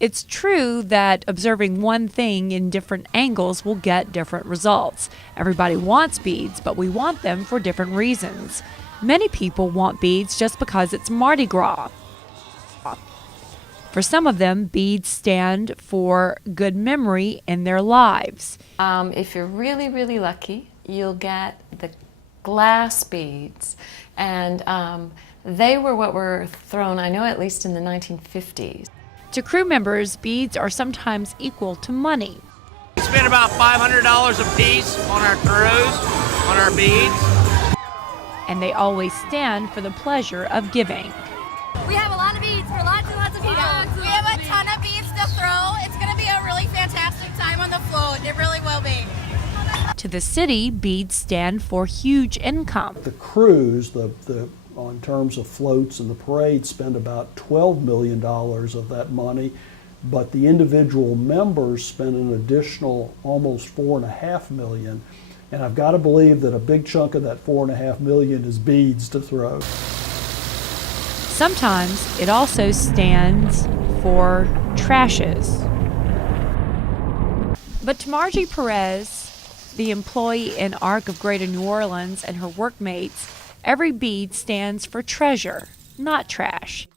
It's true that observing one thing in different angles will get different results. Everybody wants beads, but we want them for different reasons. Many people want beads just because it's Mardi Gras. For some of them, beads stand for good memory in their lives. If you're really, really lucky, you'll get the glass beads. And they were what were thrown, I know, at least in the 1950s. To crew members, beads are sometimes equal to money. We spend about $500 a piece on our cruise, on our beads. And they always stand for the pleasure of giving. We have a lot of beads for lots and lots of people. We have a ton of beads to throw. It's going to be a really fantastic time on the float. It really will be. To the city, beads stand for huge income. The crews, in terms of floats and the parade, spend about $12 million of that money, but the individual members spend an additional almost $4.5 million. And I've got to believe that a big chunk of that $4.5 million is beads to throw. Sometimes it also stands for trashes. But to Margie Perez, the employee in Arc of Greater New Orleans, and her workmates, every bead stands for treasure, not trash.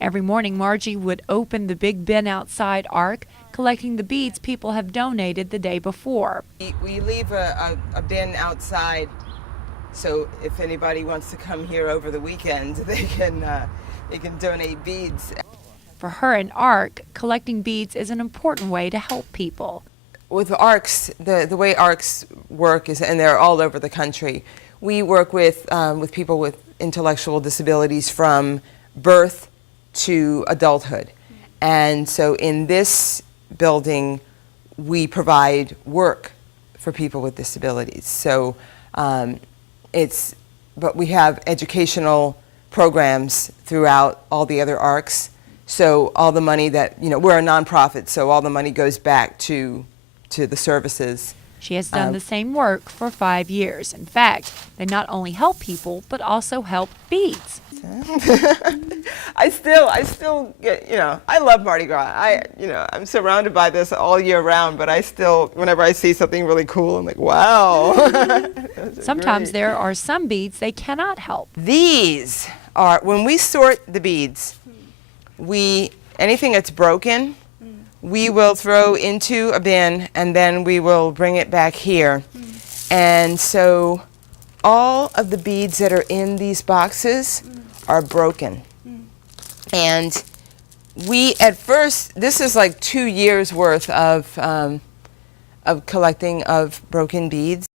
Every morning, Margie would open the big bin outside Arc, collecting the beads people have donated the day before. We leave a bin outside, so if anybody wants to come here over the weekend, they can donate beads. For her and Arc, collecting beads is an important way to help people. With ARCs, the way ARCs work is, and they're all over the country, we work with people with intellectual disabilities from birth to adulthood. And so in this building, we provide work for people with disabilities. So but we have educational programs throughout all the other ARCs. So all the money that, we're a nonprofit, so all the money goes back to the services. She has done the same work for 5 years. In fact, they not only help people, but also help beads. I still get, I love Mardi Gras. I'm surrounded by this all year round, but I still, whenever I see something really cool, I'm like, wow. Sometimes there are some beads they cannot help. These are, when we sort the beads, anything that's broken, we will throw into a bin, and then we will bring it back here. And so all of the beads that are in these boxes are broken. And at first, this is like 2 years worth of collecting of broken beads.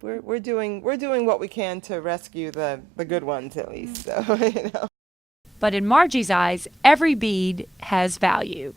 We're doing what we can to rescue the good ones, at least. So, But in Margie's eyes, every bead has value.